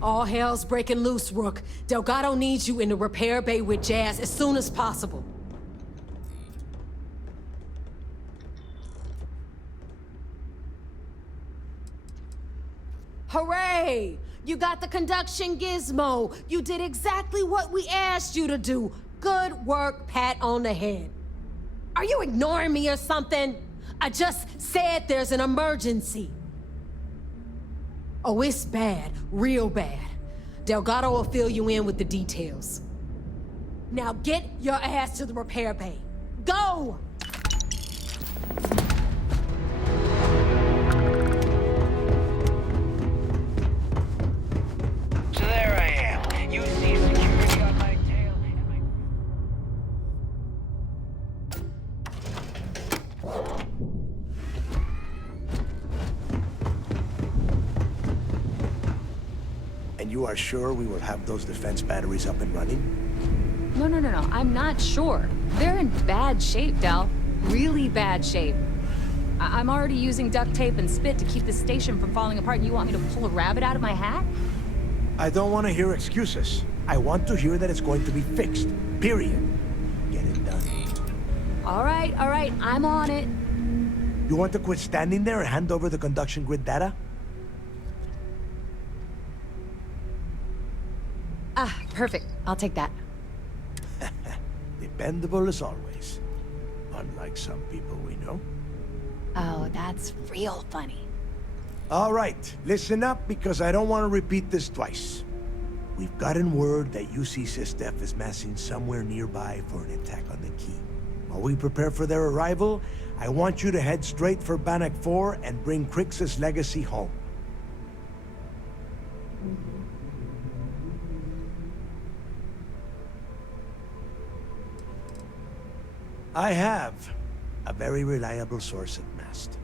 All hell's breaking loose, Rook. Delgado needs you in the repair bay with Jazz as soon as possible. Hooray! You got the conduction gizmo. You did exactly what we asked you to do. Good work, pat on the head. Are you ignoring me or something? I just said there's an emergency. Oh, it's bad, real bad. Delgado will fill you in with the details. Now get your ass to the repair bay. Go! So there I am. You see security on my tail and my... And you are sure we will have those defense batteries up and running? No. I'm not sure. They're in bad shape, Del. Really bad shape. I'm already using duct tape and spit to keep the station from falling apart, and you want me to pull a rabbit out of my hat? I don't want to hear excuses. I want to hear that it's going to be fixed. Period. Get it done. All right. I'm on it. You want to quit standing there and hand over the conduction grid data? Ah, perfect. I'll take that. Dependable as always. Unlike some people we know. Oh, that's real funny. All right, listen up because I don't want to repeat this twice. We've gotten word that UC SysDef is massing somewhere nearby for an attack on the key. While we prepare for their arrival, I want you to head straight for Bannock 4 and bring Crix's legacy home. I have a very reliable source at Mast.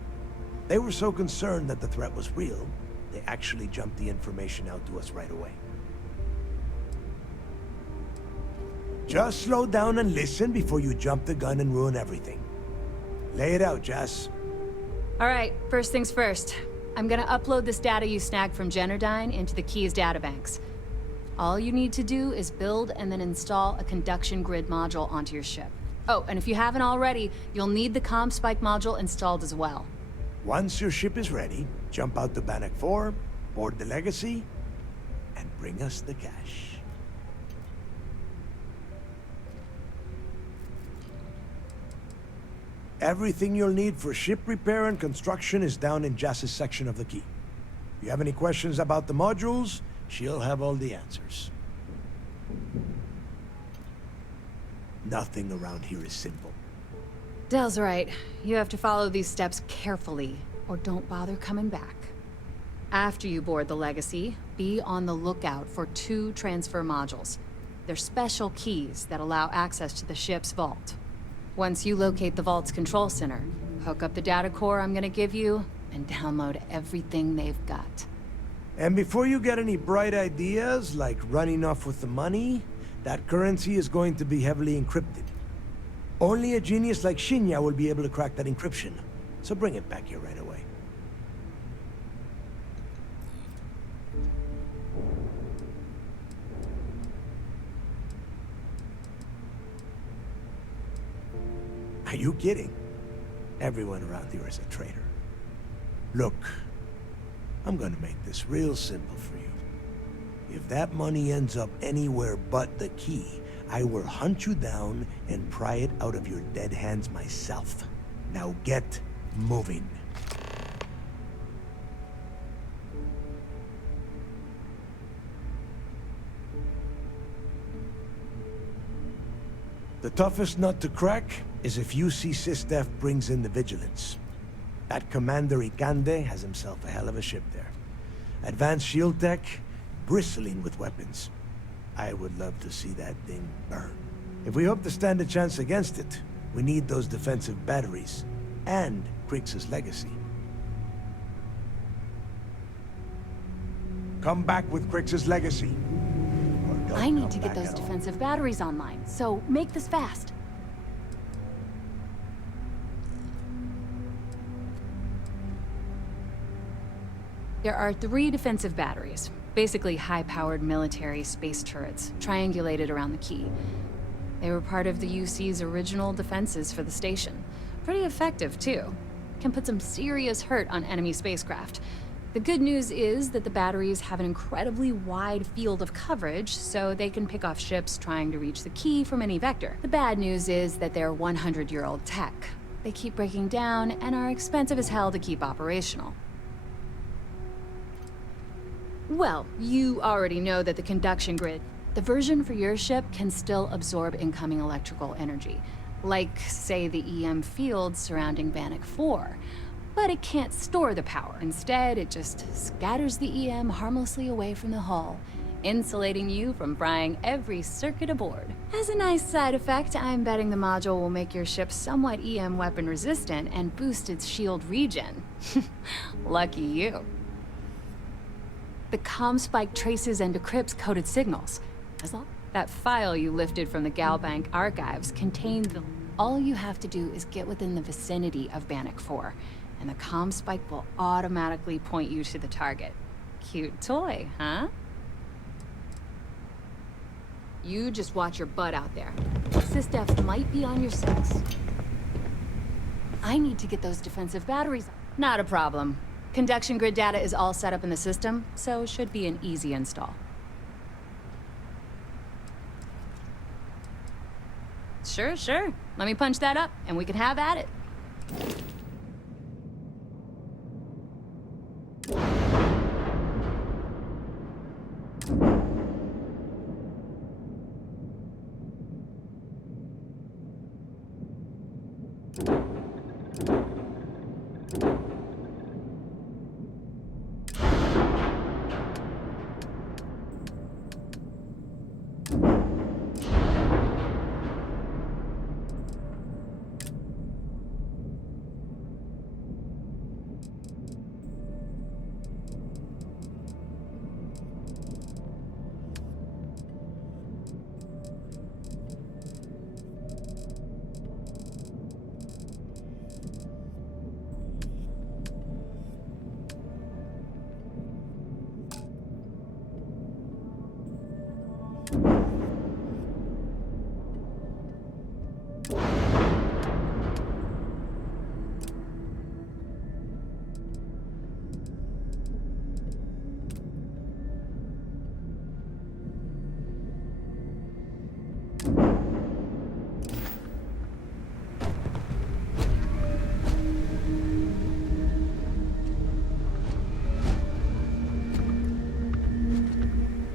They were so concerned that the threat was real, they actually jumped the information out to us right away. Just slow down and listen before you jump the gun and ruin everything. Lay it out, Jess. All right, first things first. I'm gonna upload this data you snagged from Generdyne into the Key's databanks. All you need to do is build and then install a conduction grid module onto your ship. Oh, and if you haven't already, you'll need the comm spike module installed as well. Once your ship is ready, jump out to Bannock 4, board the Legacy, and bring us the cash. Everything you'll need for ship repair and construction is down in Jass's section of the Key. If you have any questions about the modules, she'll have all the answers. Nothing around here is simple. Del's right. You have to follow these steps carefully, or don't bother coming back. After you board the Legacy, be on the lookout for 2 transfer modules. They're special keys that allow access to the ship's vault. Once you locate the vault's control center, hook up the data core I'm gonna give you, and download everything they've got. And before you get any bright ideas, like running off with the money, that currency is going to be heavily encrypted. Only a genius like Shinya will be able to crack that encryption, so bring it back here right away. Are you kidding? Everyone around here is a traitor. Look, I'm gonna make this real simple for you. If that money ends up anywhere but the Key, I will hunt you down and pry it out of your dead hands myself. Now get moving. The toughest nut to crack is if UC SysDef brings in the Vigilance. That Commander Ikande has himself a hell of a ship there. Advanced shield tech, bristling with weapons. I would love to see that thing burn. If we hope to stand a chance against it, we need those defensive batteries and Crix's legacy. Come back with Crix's legacy. Or don't I need come to get back those at all. defensive batteries online, so make this fast. There are 3 defensive batteries. Basically high-powered military space turrets, triangulated around the key. They were part of the UC's original defenses for the station. Pretty effective, too. Can put some serious hurt on enemy spacecraft. The good news is that the batteries have an incredibly wide field of coverage, so they can pick off ships trying to reach the key from any vector. The bad news is that they're 100-year-old tech. They keep breaking down and are expensive as hell to keep operational. Well, you already know that the conduction grid, the version for your ship can still absorb incoming electrical energy, like, say, the EM field surrounding Bannock 4. But it can't store the power. Instead, it just scatters the EM harmlessly away from the hull, insulating you from frying every circuit aboard. As a nice side effect, I'm betting the module will make your ship somewhat EM weapon resistant and boost its shield regen. Lucky you. The comm spike traces and decrypts coded signals. That file you lifted from the Galbank archives contained the... All you have to do is get within the vicinity of Bannock 4, and the comm spike will automatically point you to the target. Cute toy, huh? You just watch your butt out there. SysDef might be on your 6. I need to get those defensive batteries. Not a problem. Conduction grid data is all set up in the system, so it should be an easy install. Sure. Let me punch that up, and we can have at it.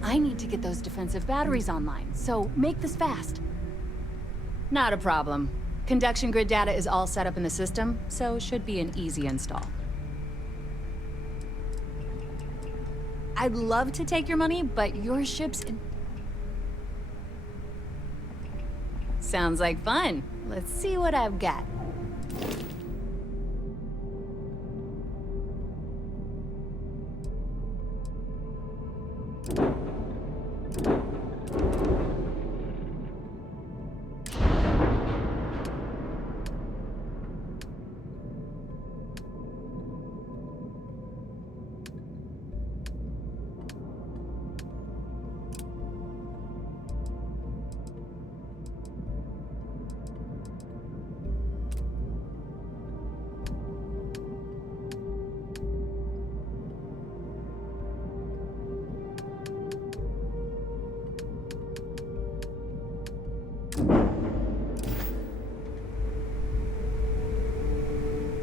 I need to get those defensive batteries online, so make this fast. Not a problem. Conduction grid data is all set up in the system, so it should be an easy install. I'd love to take your money, but your ship's in... Sounds like fun. Let's see what I've got.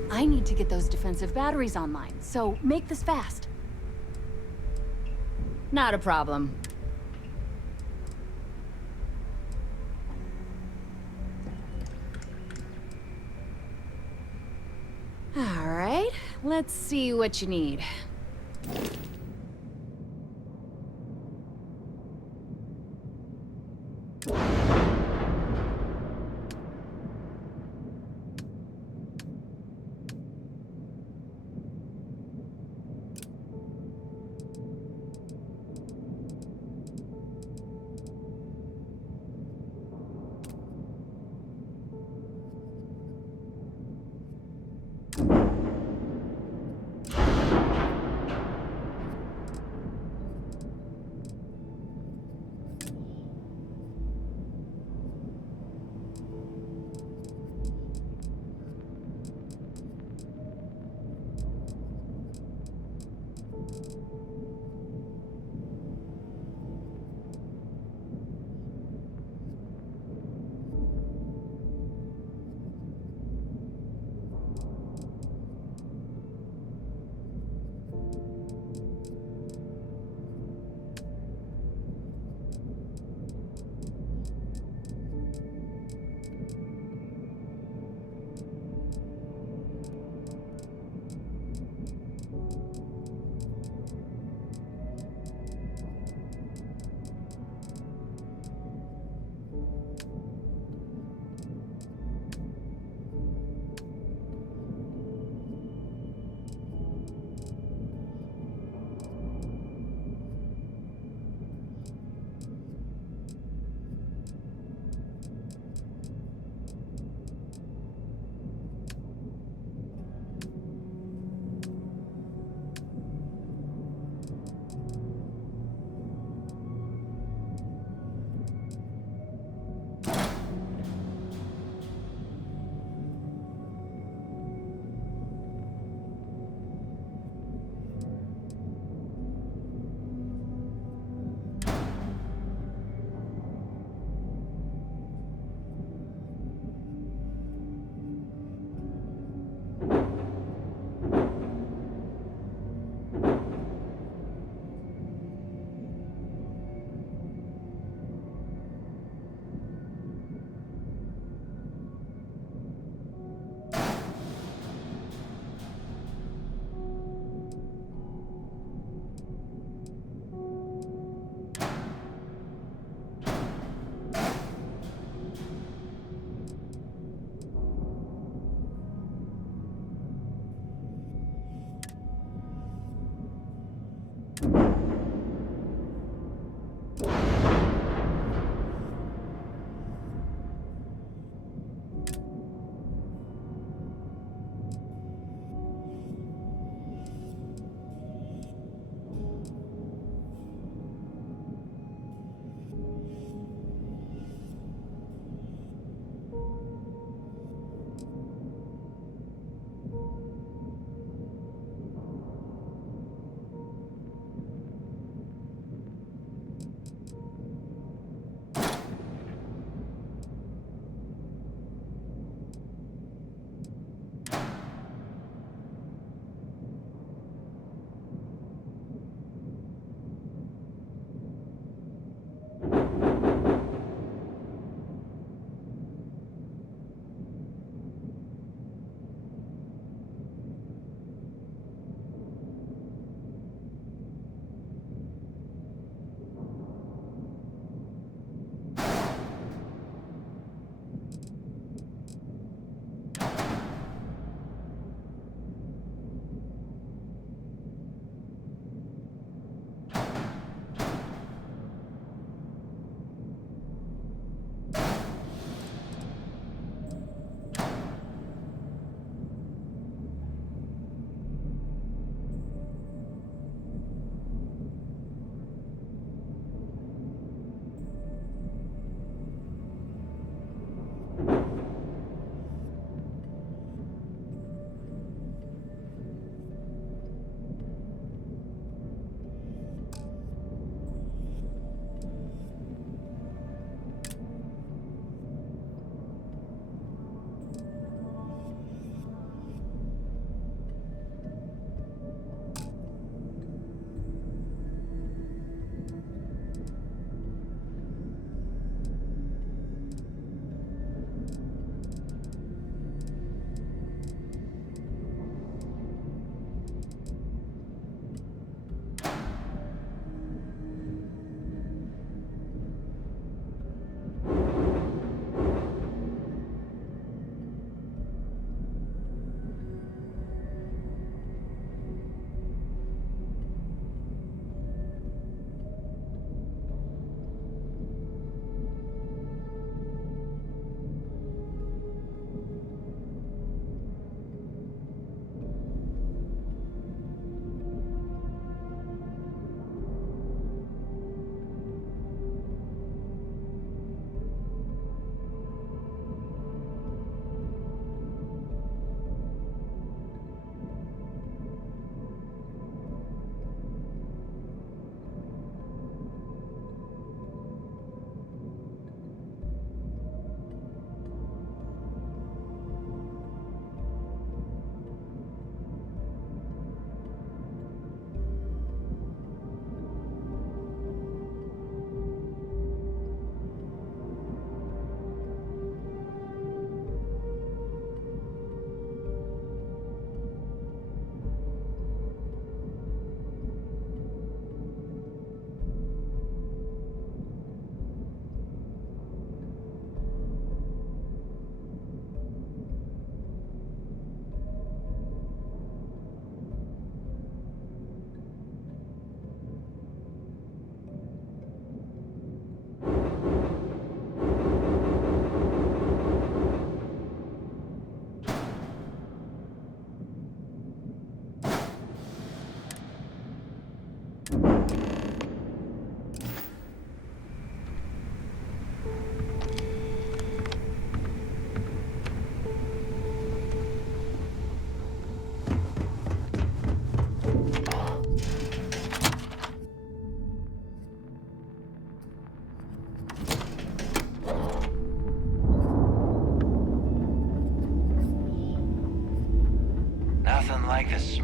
I need to get those defensive batteries online, so make this fast. Not a problem. All right, let's see what you need.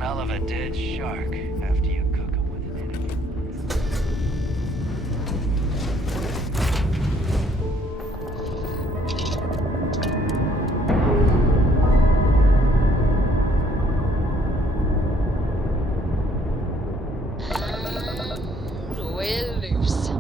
smell of a dead shark after you cook 'em with an enemy. We're loose.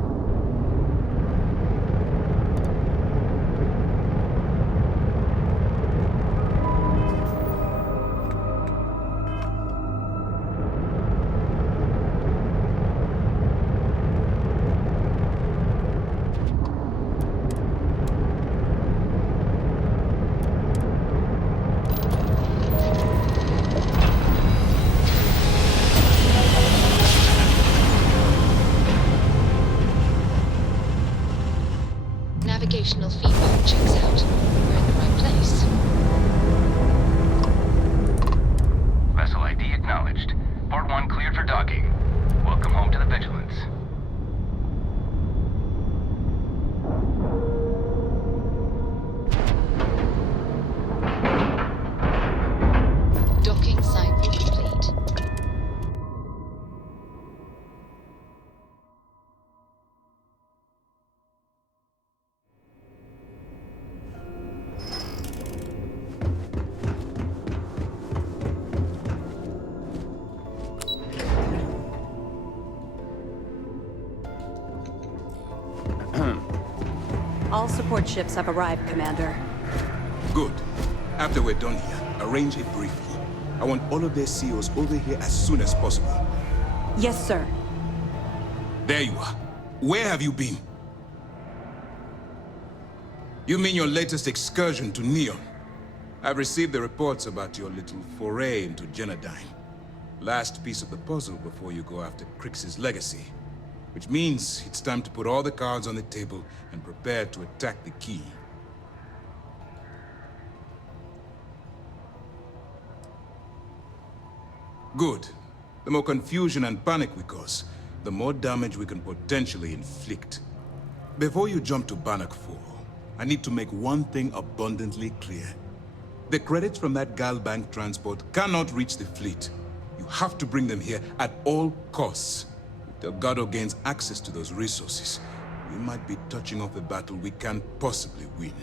Navigational feedback checks out. We're in the right place. Vessel ID acknowledged. Port 1 cleared for docking. Welcome home to the Vigilance. Docking cycle complete. All support ships have arrived, Commander. Good. After we're done here, arrange a briefing. I want all of their CEOs over here as soon as possible. Yes, sir. There you are. Where have you been? You mean your latest excursion to Neon? I've received the reports about your little foray into Genodyne. Last piece of the puzzle before you go after Crix's legacy. Which means it's time to put all the cards on the table and prepare to attack the key. Good. The more confusion and panic we cause, the more damage we can potentially inflict. Before you jump to Bannock 4, I need to make one thing abundantly clear. The credits from that Galbank transport cannot reach the fleet. You have to bring them here at all costs. If Delgado gains access to those resources, we might be touching off a battle we can't possibly win.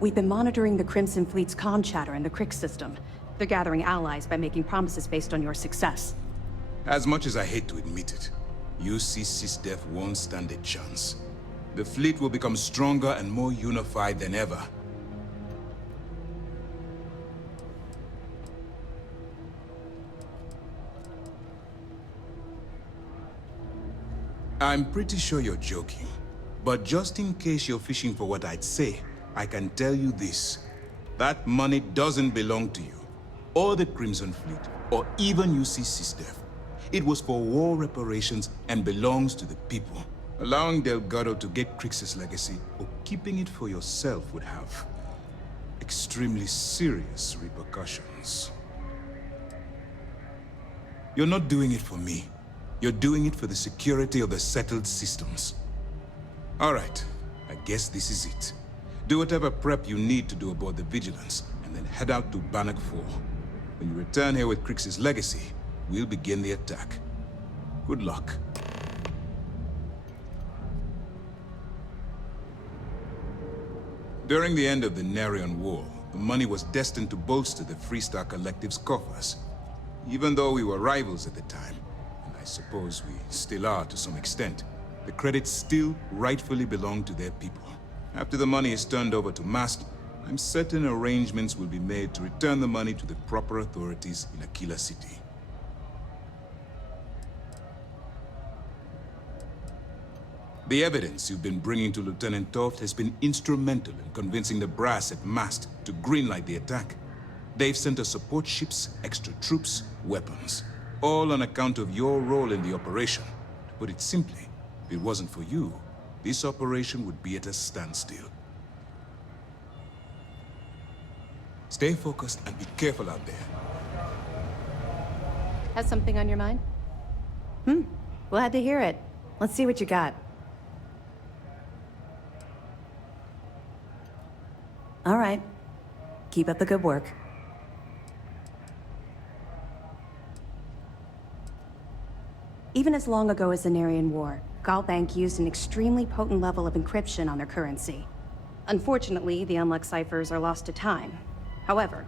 We've been monitoring the Crimson Fleet's comm chatter in the Crix system. They're gathering allies by making promises based on your success. As much as I hate to admit it, UC SysDef won't stand a chance. The fleet will become stronger and more unified than ever. I'm pretty sure you're joking, but just in case you're fishing for what I'd say, I can tell you this. That money doesn't belong to you, or the Crimson Fleet, or even UC SysDef. It was for war reparations and belongs to the people. Allowing Delgado to get Crix's legacy, or keeping it for yourself would have extremely serious repercussions. You're not doing it for me. You're doing it for the security of the settled systems. All right, I guess this is it. Do whatever prep you need to do aboard the Vigilance, and then head out to Bannock 4. When you return here with Crix's legacy, we'll begin the attack. Good luck. During the end of the Nerion War, the money was destined to bolster the Freestar Collective's coffers. Even though we were rivals at the time, and I suppose we still are to some extent, the credits still rightfully belong to their people. After the money is turned over to Mast, I'm certain arrangements will be made to return the money to the proper authorities in Aquila City. The evidence you've been bringing to Lieutenant Toft has been instrumental in convincing the brass at Mast to greenlight the attack. They've sent us support ships, extra troops, weapons, all on account of your role in the operation. To put it simply, if it wasn't for you, this operation would be at a standstill. Stay focused and be careful out there. Has something on your mind? Glad to hear it. Let's see what you got. All right. Keep up the good work. Even as long ago as the Narian War, Galbank used an extremely potent level of encryption on their currency. Unfortunately, the unlocked ciphers are lost to time. However,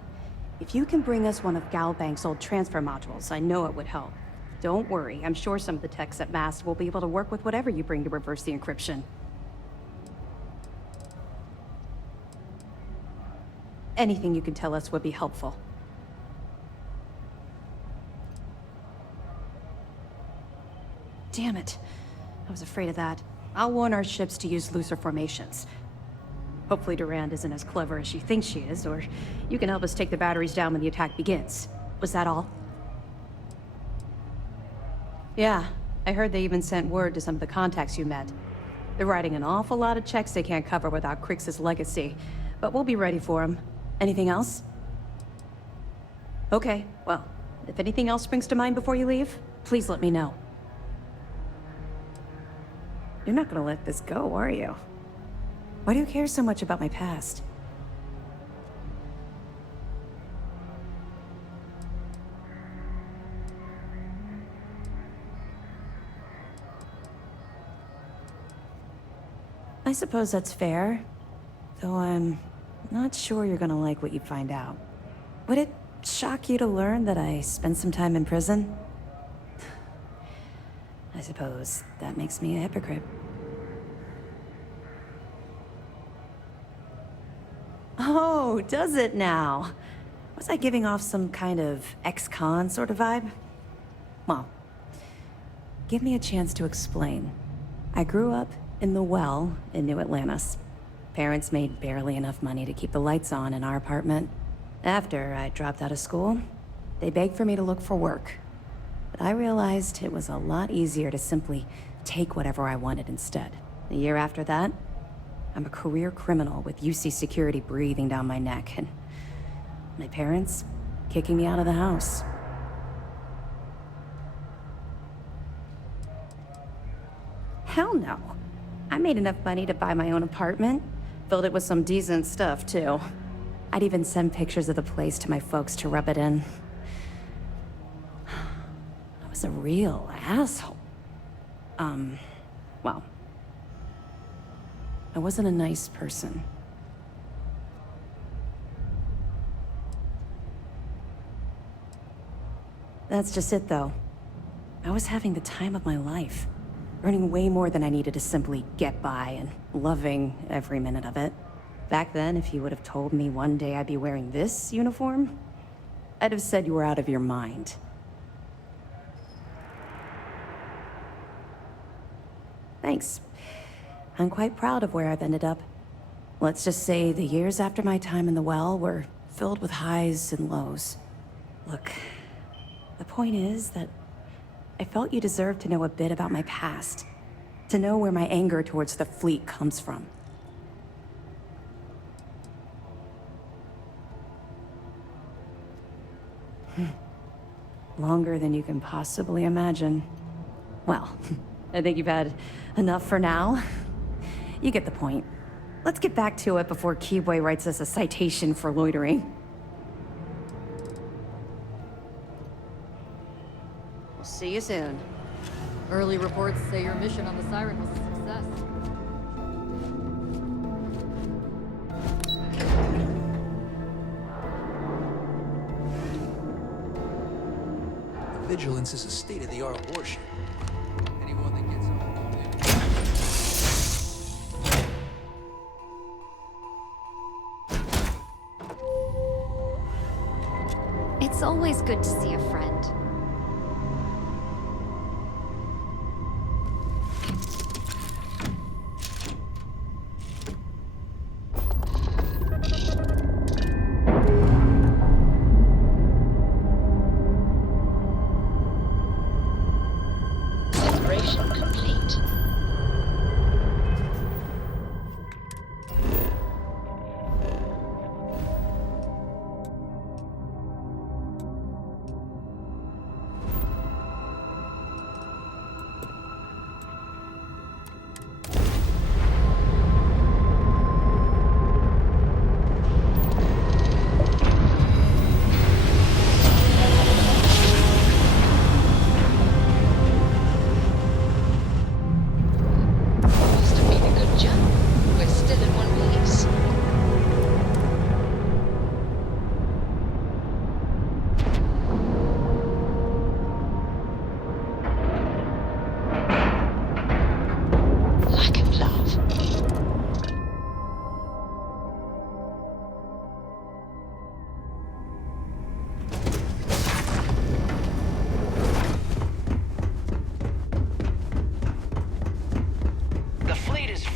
if you can bring us one of Galbank's old transfer modules, I know it would help. Don't worry, I'm sure some of the techs at MAST will be able to work with whatever you bring to reverse the encryption. Anything you can tell us would be helpful. Damn it. I was afraid of that. I'll warn our ships to use looser formations. Hopefully Durand isn't as clever as she thinks she is, or you can help us take the batteries down when the attack begins. Was that all? Yeah, I heard they even sent word to some of the contacts you met. They're writing an awful lot of checks they can't cover without Crix's legacy, but we'll be ready for them. Anything else? Okay, well, if anything else springs to mind before you leave, please let me know. You're not gonna let this go, are you? Why do you care so much about my past? I suppose that's fair, though I'm not sure you're gonna like what you find out. Would it shock you to learn that I spent some time in prison? I suppose that makes me a hypocrite. Oh, does it now? Was I giving off some kind of ex-con sort of vibe? Well, give me a chance to explain. I grew up in the Well in New Atlantis. Parents made barely enough money to keep the lights on in our apartment. After I dropped out of school, they begged for me to look for work. But I realized it was a lot easier to simply take whatever I wanted instead. A year after that, I'm a career criminal with UC security breathing down my neck, and my parents kicking me out of the house. Hell no. I made enough money to buy my own apartment. Filled it with some decent stuff, too. I'd even send pictures of the place to my folks to rub it in. I was a real asshole. Well, I wasn't a nice person. That's just it, though. I was having the time of my life. Earning way more than I needed to simply get by, and loving every minute of it. Back then, if you would have told me one day I'd be wearing this uniform, I'd have said you were out of your mind. Thanks. I'm quite proud of where I've ended up. Let's just say the years after my time in the Well were filled with highs and lows. Look, the point is that I felt you deserved to know a bit about my past. To know where my anger towards the fleet comes from. Longer than you can possibly imagine. Well, I think you've had enough for now. You get the point. Let's get back to it before Keyboy writes us a citation for loitering. We'll see you soon. Early reports say your mission on the Siren was a success. The Vigilance is a state-of-the-art warship. Anyone that gets on It's always good to see a friend. Separation complete.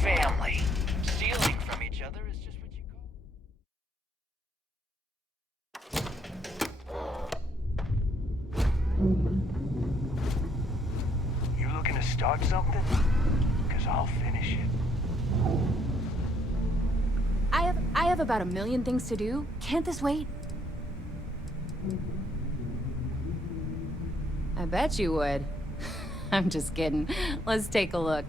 family. Stealing from each other is just what you call. You looking to start something? Because I'll finish it. I have about 1,000,000 things to do. Can't this wait? I bet you would. I'm just kidding. Let's take a look.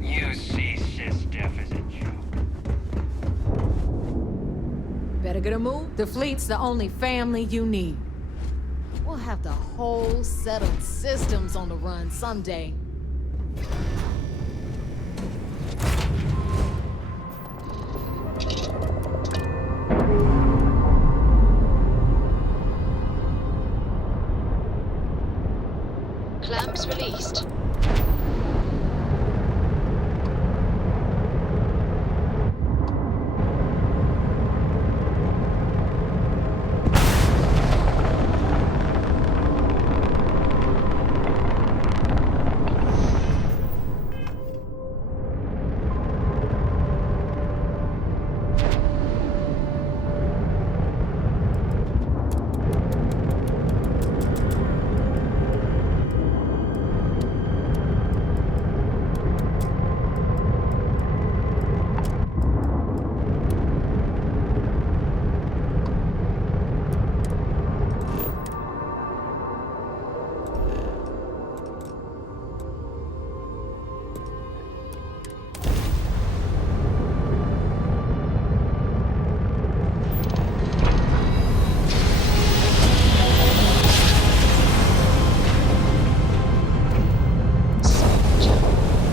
You see SysDef as a joke. Better get a move. The fleet's the only family you need. We'll have the whole settled systems on the run someday. Clamps released.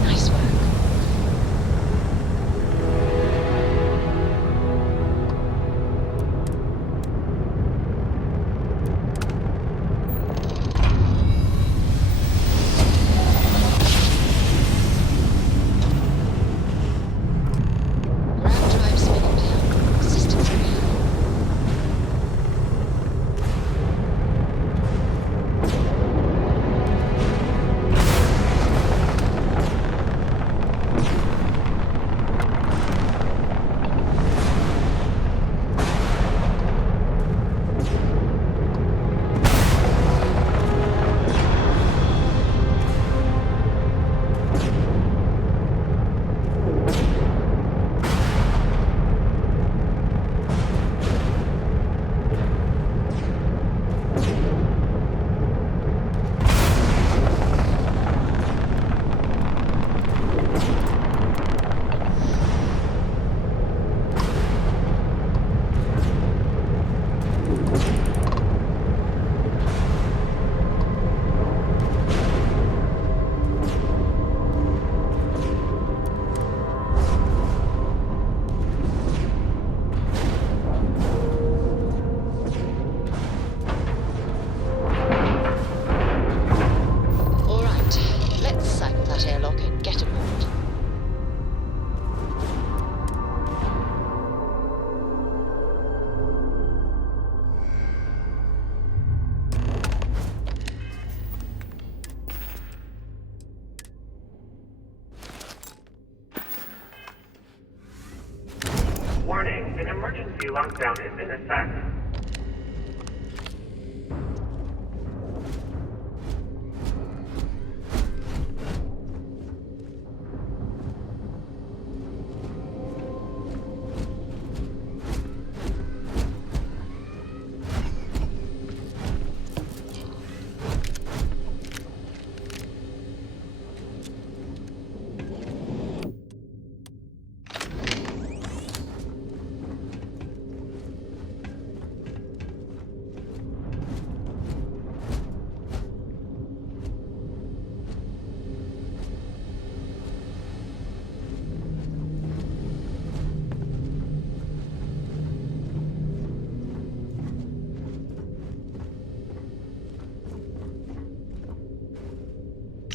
Nice work. Grab drive spinning down. Systems green. All right, let's cycle that airlock and get aboard. Warning, an emergency lockdown is in effect.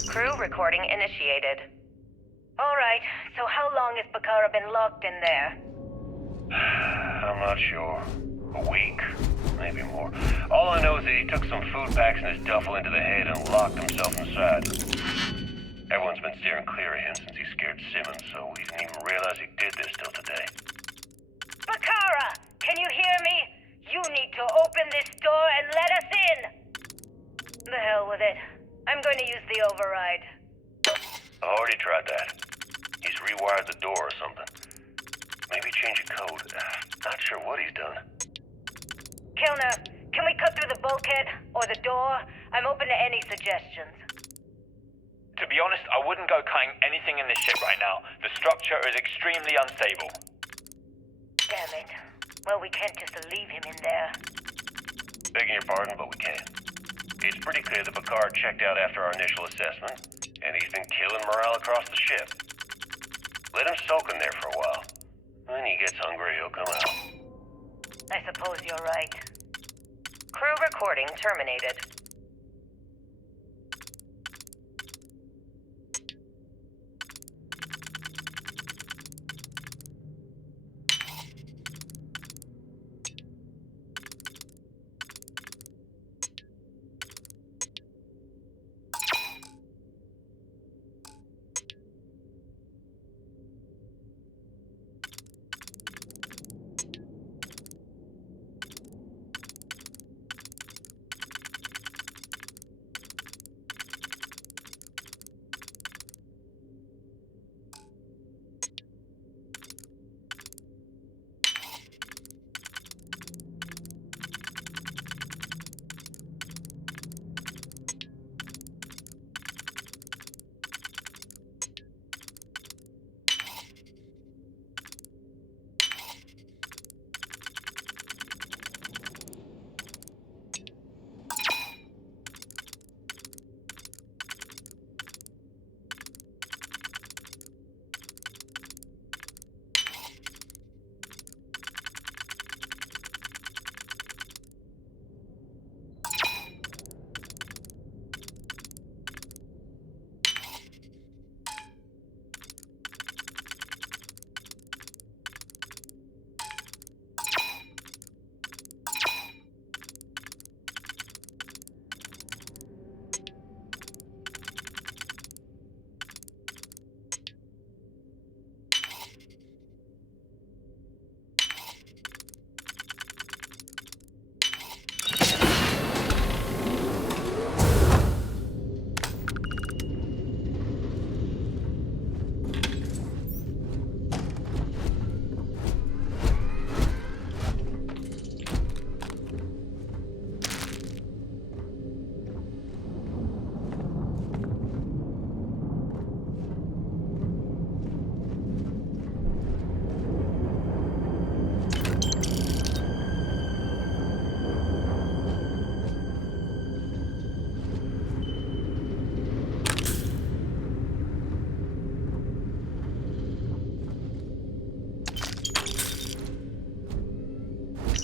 Crew recording initiated. Alright, so how long has Bakara been locked in there? I'm not sure. A week, maybe more. All I know is that he took some food packs in his duffel into the head and locked himself inside. Everyone's been steering clear of him since he scared Simmons, so he didn't even realize he did this till today. Bakara! Can you hear me? You need to open this door and let us in! The hell with it. I'm going to use the override. I've already tried that. He's He's rewired the door or something. Maybe change a code. Not sure what he's done. Kilner, can we cut through the bulkhead or the door? I'm open to any suggestions. To be honest, I wouldn't go cutting anything in this ship right now. The structure is extremely unstable. Damn it. Well, we can't just leave him in there. Begging your pardon, but we can't. It's pretty clear that Picard checked out after our initial assessment, and he's been killing morale across the ship. Let him soak in there for a while. When he gets hungry, he'll come out. I suppose you're right. Crew recording terminated.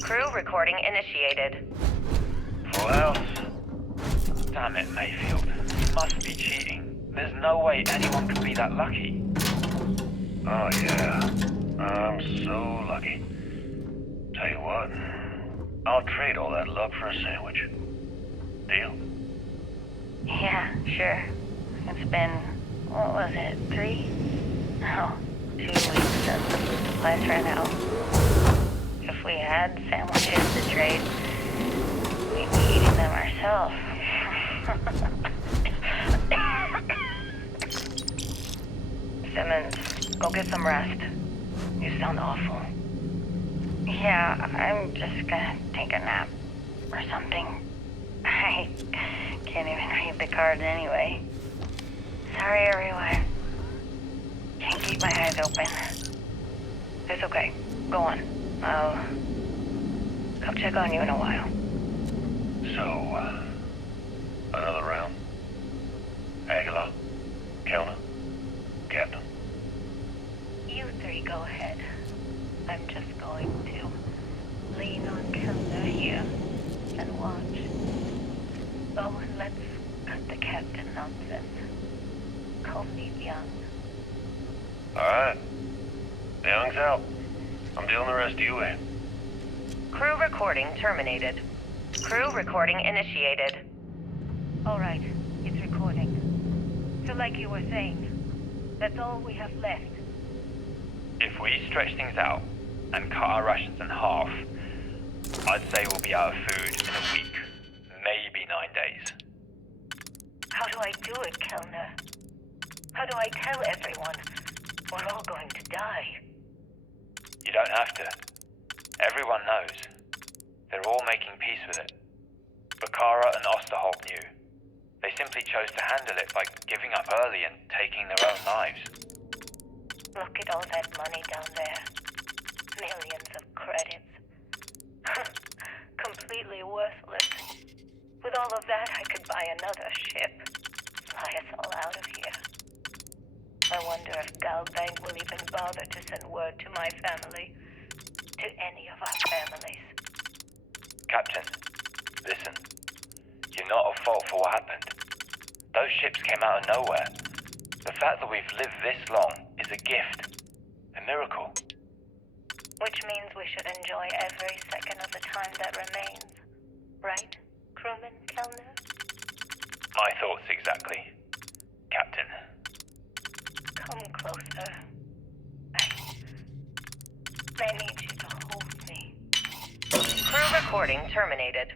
Crew recording initiated. Full house. Damn it, Mayfield. You must be cheating. There's no way anyone could be that lucky. Oh, yeah. I'm so lucky. Tell you what, I'll trade all that luck for a sandwich. Deal? Yeah, sure. It's been, what was it, 3? No, 2 weeks since the food supplies ran out. If we had sandwiches to trade, we'd be eating them ourselves. Simmons, go get some rest. You sound awful. Yeah, I'm just gonna take a nap or something. I can't even read the cards anyway. Sorry, everyone. Can't keep my eyes open. It's okay. Go on. I'll come check on you in a while. So, another round? Aguilar? Kelna? Captain? You 3 go ahead. I'm just going to lean on Kelna here and watch. Oh, and let's cut the captain nonsense. Call me Young. Alright. Young's out. I'm dealing the rest of you in. Crew recording terminated. Crew recording initiated. All right, it's recording. So like you were saying, that's all we have left. If we stretch things out and cut our rations in half, I'd say we'll be out of food in a week, maybe 9 days. How do I do it, Kelner? How do I tell everyone? We're all going to die. You don't have to. Everyone knows. They're all making peace with it. Bakara and Osterholt knew. They simply chose to handle it by giving up early and taking their own lives. Look at all that money down there. Millions of credits. Completely worthless. With all of that, I could buy another ship. Fly us all out of here. I wonder if Galbank will even bother to send word to my family. To any of our families. Captain, listen. You're not at fault for what happened. Those ships came out of nowhere. The fact that we've lived this long is a gift. A miracle. Which means we should enjoy every second of the time that remains. Right, crewman Kellner? My thoughts exactly, Captain. Come closer. I need you to hold me. Crew recording terminated.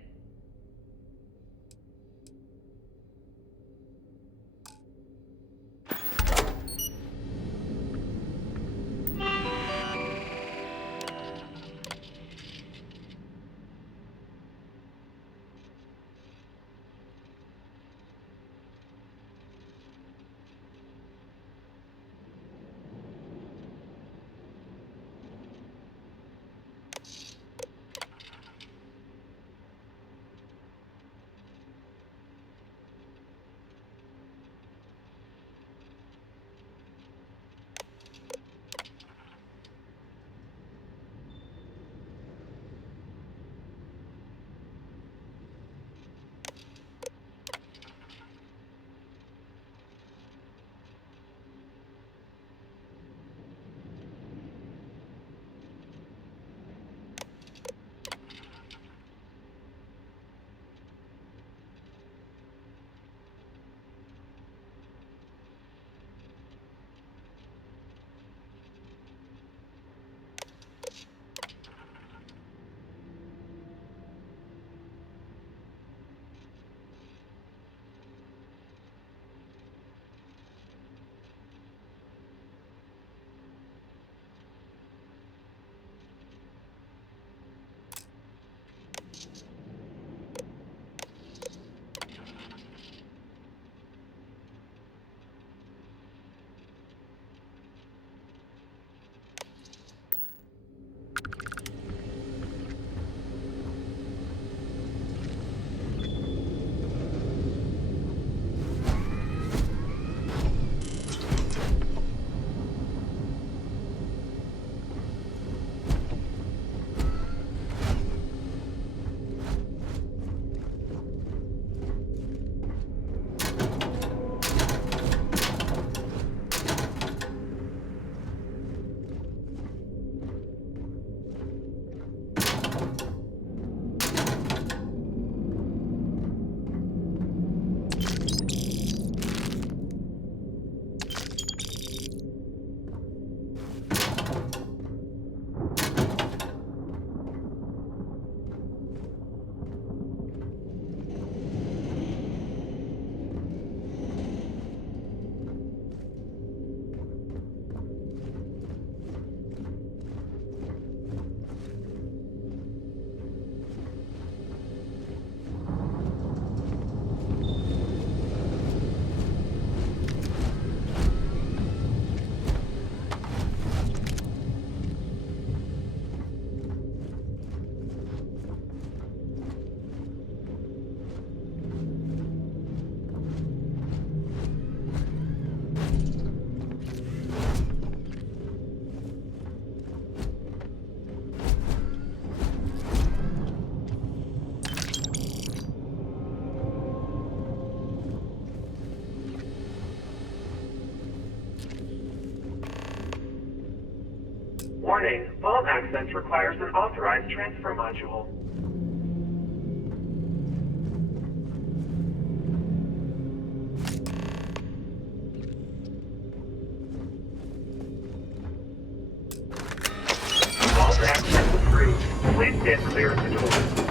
Warning, vault access requires an authorized transfer module. Vault access approved. Please stand clear of the door.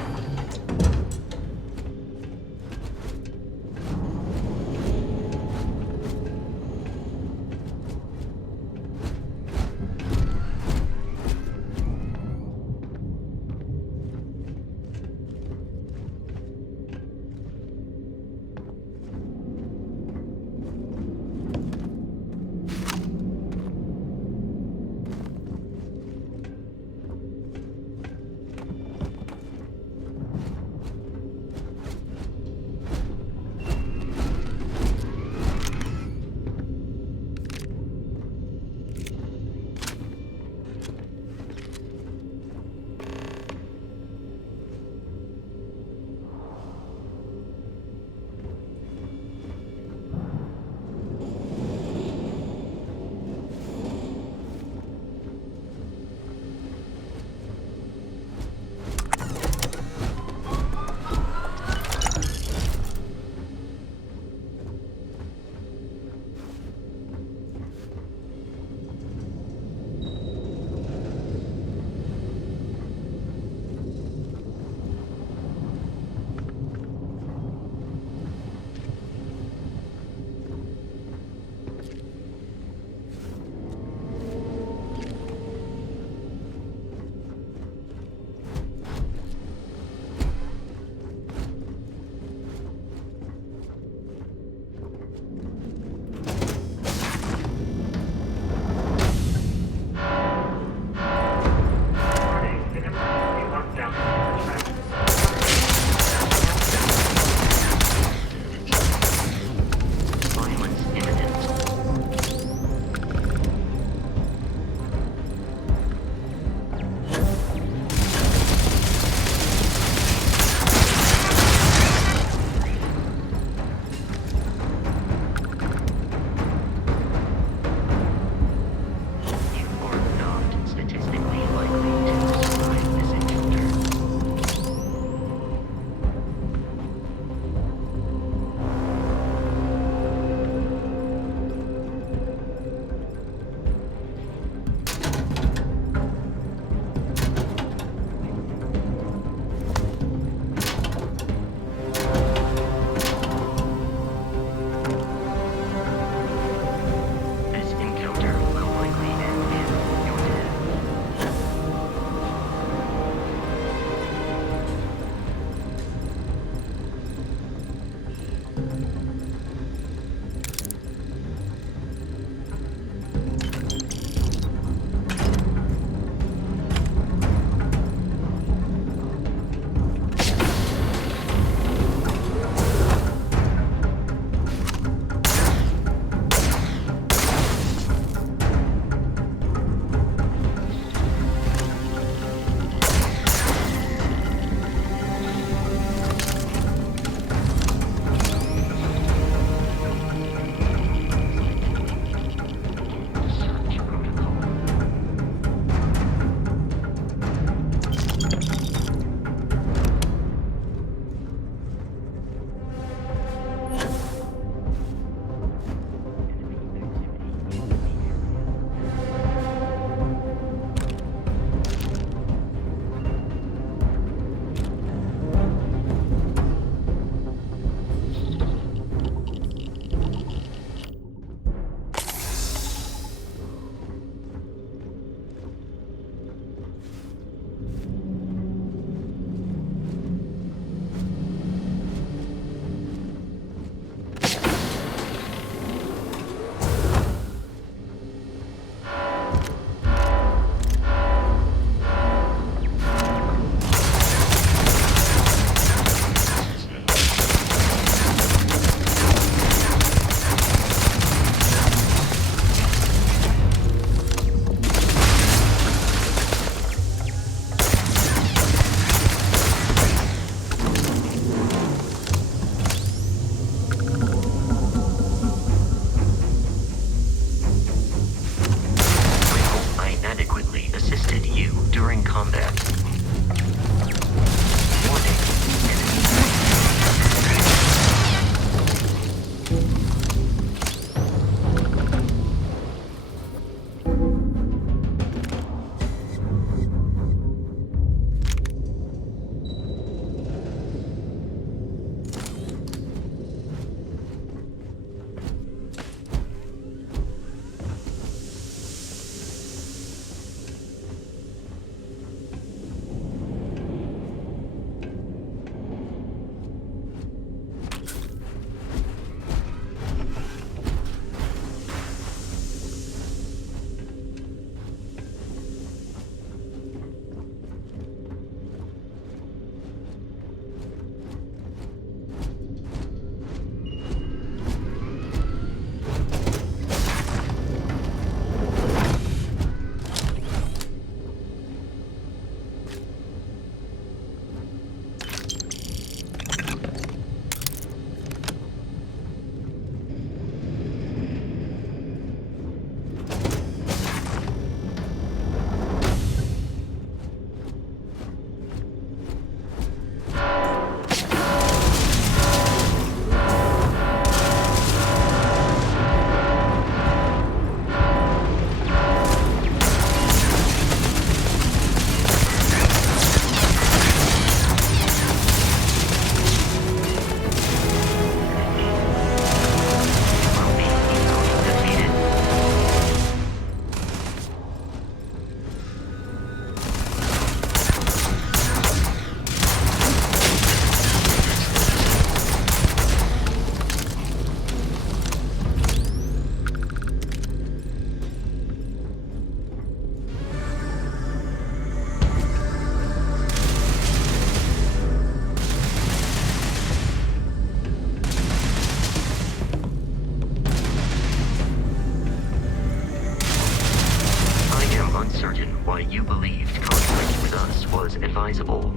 why you believed contact with us was advisable.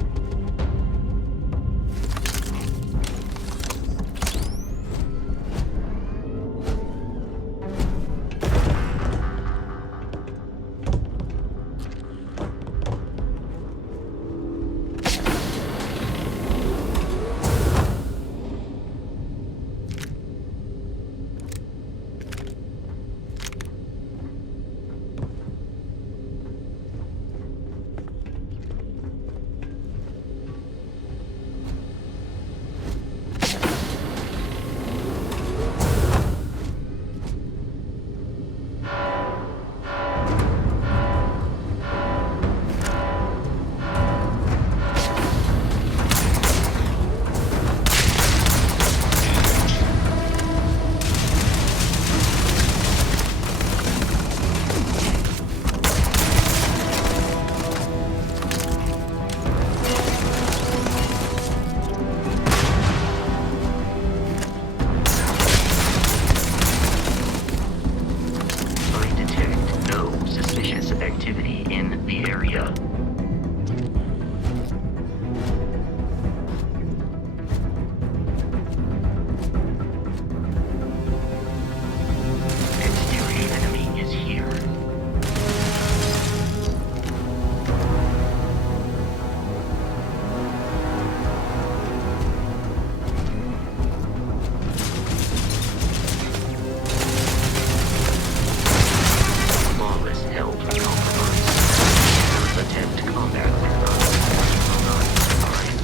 Activity in the area. Exterior enemy is here. Flawless health compromise. Attempt combat with us. Will not survive.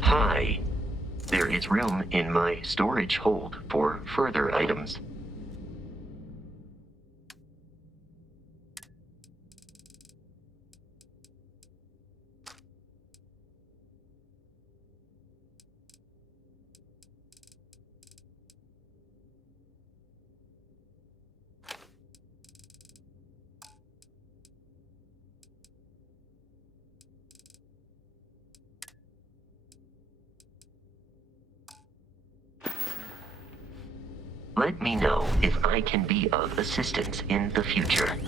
Hi. There is room in my storage hold for further items. Let me know if I can be of assistance in the future.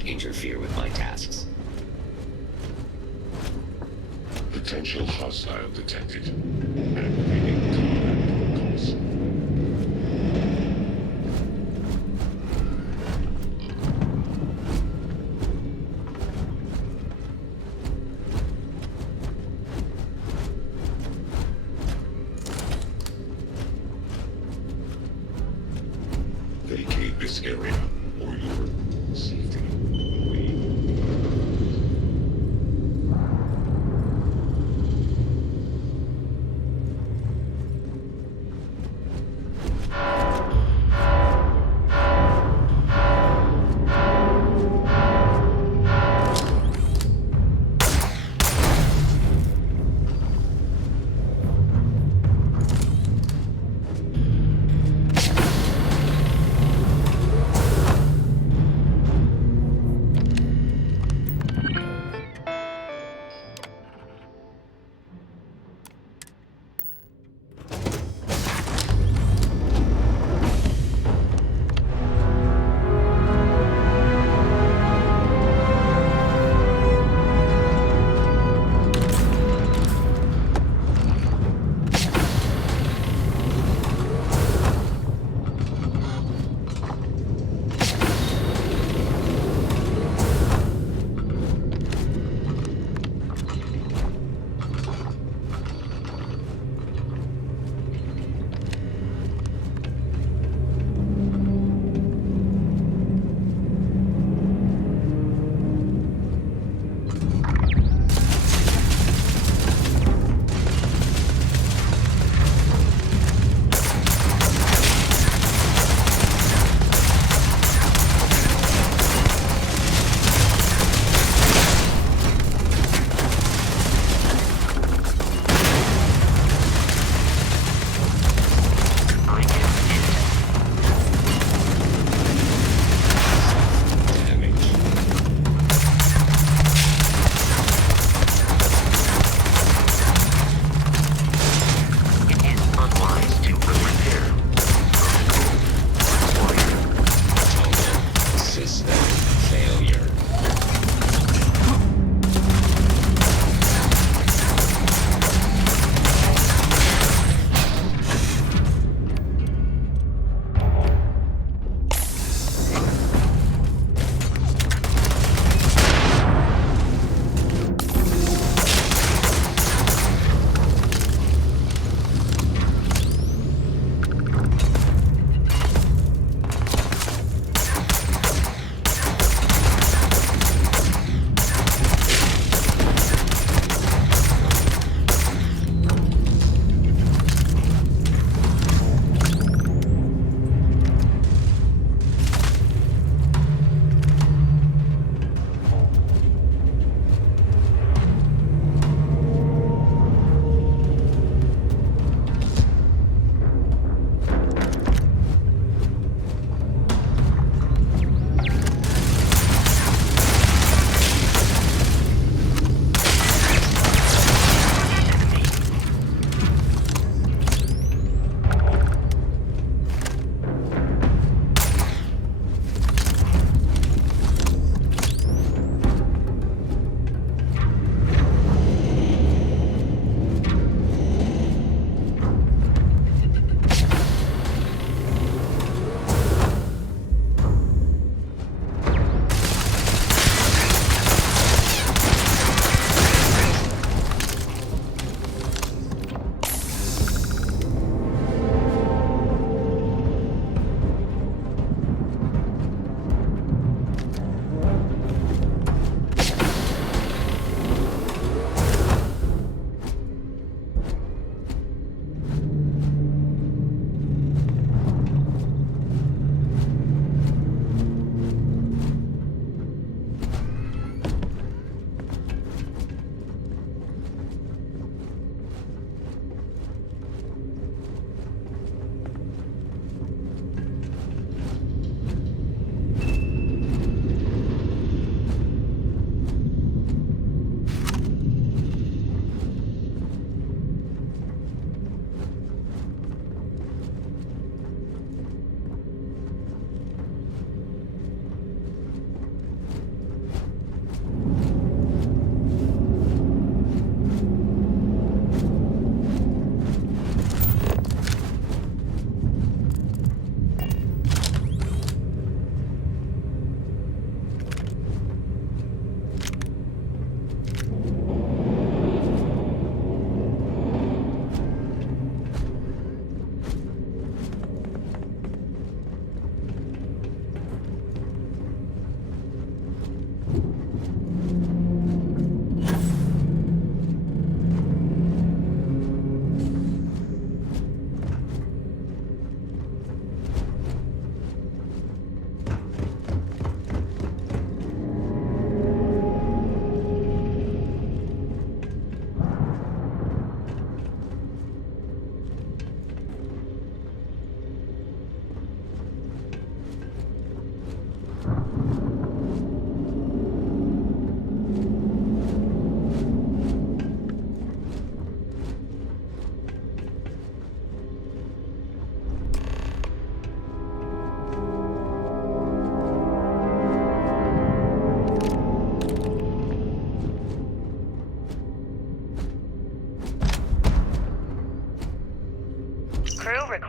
not interfere with my tasks. Potential hostile detected. Activating combat protocols. Vacate this area, or your safety will be.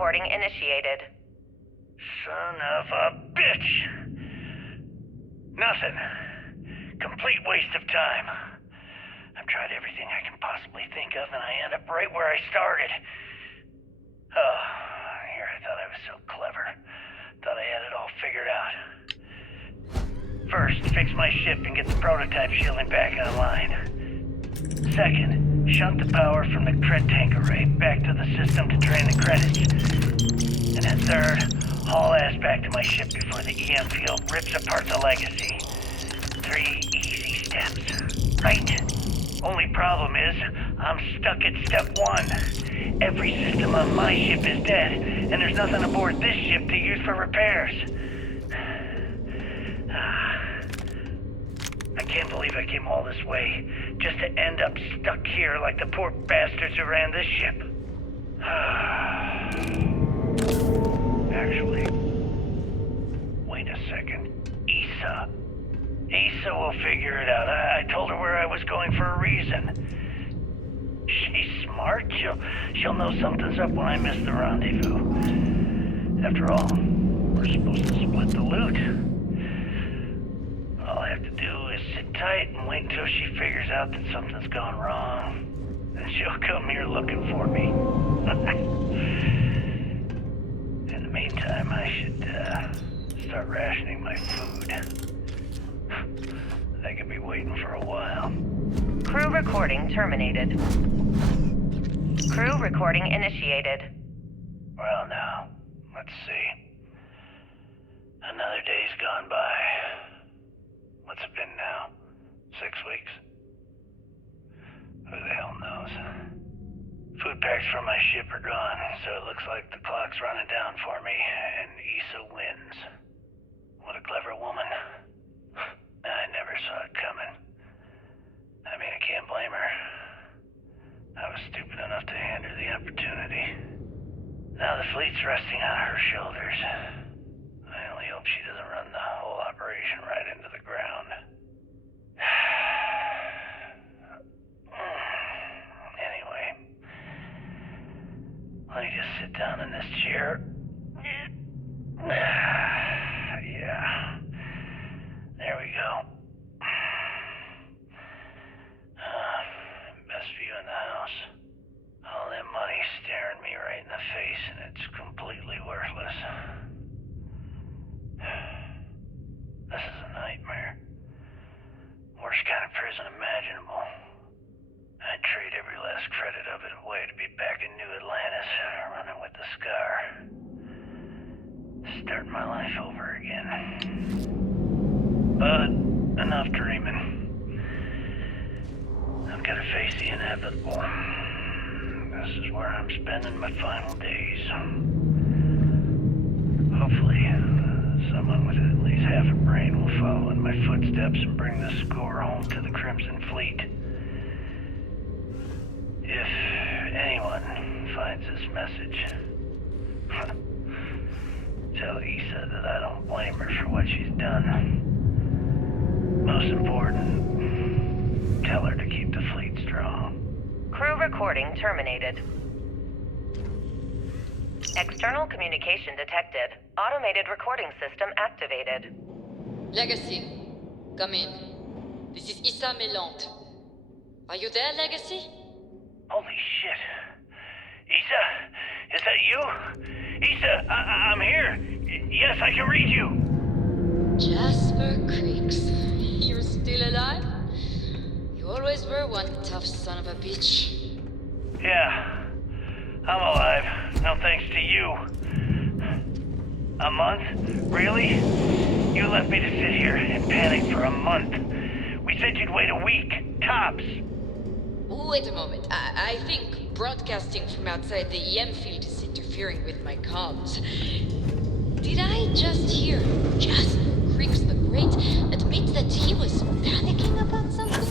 recording initiated. Son of a bitch! Nothing. Complete waste of time. I've tried everything I can possibly think of, and I end up right where I started. Oh, here I thought I was so clever. Thought I had it all figured out. First, fix my ship and get the prototype shielding back online. Second, shunt the power from the cred tank array back to the system to drain the credits. And then third, haul ass back to my ship before the EM field rips apart the legacy. 3 easy steps, right? Only problem is, I'm stuck at step 1. Every system on my ship is dead, and there's nothing aboard this ship to use for repairs. I can't believe I came all this way, just to end up stuck here like the poor bastards who ran this ship. Actually, wait a second. Issa will figure it out. I told her where I was going for a reason. She's smart. She'll know something's up when I miss the rendezvous. After all, we're supposed to split the loot. All I have to do is sit tight and wait until she figures out that something's gone wrong. Then she'll come here looking for me. In the meantime, I should start rationing my food. I could be waiting for a while. Crew recording terminated. Crew recording initiated. Well now, let's see. Another day's gone by. What's it been now? 6 weeks? Who the hell knows? Food packs from my ship are gone, so it looks like the clock's running down for me, and Issa wins. What a clever woman. I never saw it coming. I mean, I can't blame her. I was stupid enough to hand her the opportunity. Now the fleet's resting on her shoulders. I only hope she doesn't run the whole operation right into the ground. Anyway, let me just sit down in this chair. Yeah. There we go. Best view in the house. All that money staring me right in the face, and it's completely worthless. This is a nightmare. Worst kind of prison imaginable. I'd trade every last credit of it away to be back in New Atlantis, running with the Scar. Starting my life over again. But enough dreaming. I've got to face the inevitable. This is where I'm spending my final days. Hopefully, someone with at least half a brain will follow in my footsteps and bring the score home to the Crimson Fleet. If anyone finds this message, tell Issa that I don't blame her for what she's done. Most important, tell her to keep the fleet strong. Crew recording terminated. External communication detected. Automated recording system activated. Legacy, come in. This is Issa Melant. Are you there, Legacy? Holy shit. Issa, is that you? Issa, I'm here. Yes, I can read you. Jasper Creeks. You're still alive? You always were one tough son of a bitch. Yeah, I'm alive. No thanks to you. A month? Really? You left me to sit here and panic for a month. We said you'd wait a week, tops. Wait a moment. I think broadcasting from outside the EM field is interfering with my comms. Did I just hear Jasper Creeks the Great admit that he was panicking about something?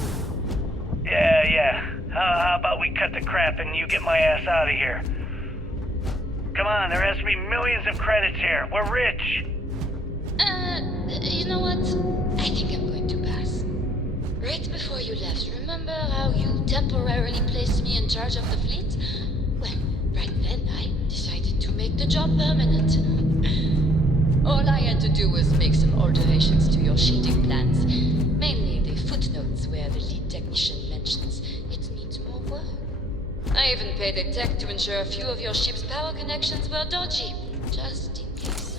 Yeah. How about we cut the crap and you get my ass out of here? Come on, there has to be millions of credits here. We're rich. You know what? I think I'm going to pass. Right before you left, remember how you temporarily placed me in charge of the fleet? Well, right then I decided to make the job permanent. All I had to do was make some alterations to your shielding plans. Mainly the footnotes where the lead technician mentions it needs more work. I even paid a tech to ensure a few of your ship's power connections were dodgy, just in case.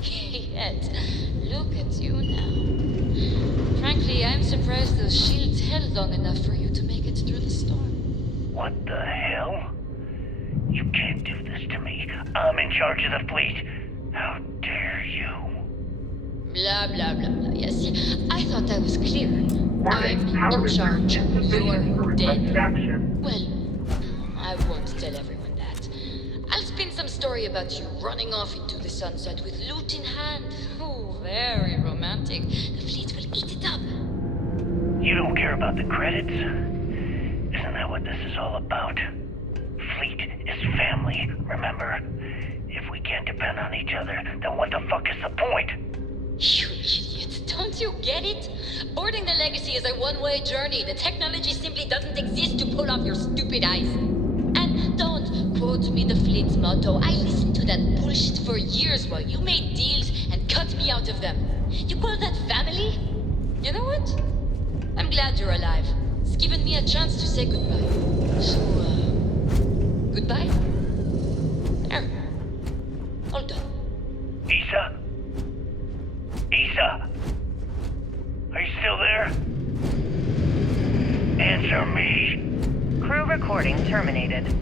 Yet, look at you now. Frankly, I'm surprised those shields held long enough for you to make it through the storm. What the hell? You can't do this to me. I'm in charge of the fleet. How dare you? Blah, blah, blah, blah. Yes, see, I thought that was clear. Warning, power I'm in charge. insufficient for You're dead. requested action. Well, I won't tell everyone that. I'll spin some story about you running off into the sunset with loot in hand. Oh, very romantic. The fleet will eat it up. You don't care about the credits? Isn't that what this is all about? Fleet is family, remember? If we can't depend on each other, then what the fuck is the point? You idiot. Don't you get it? Boarding the Legacy is a one-way journey. The technology simply doesn't exist to pull off your stupid eyes. And don't quote me the fleet's motto. I listened to that bullshit for years while you made deals and cut me out of them. You call that family? You know what? I'm glad you're alive. It's given me a chance to say goodbye. So, goodbye? There. All done. Issa? Issa? Are you still there? Answer me. Crew recording terminated.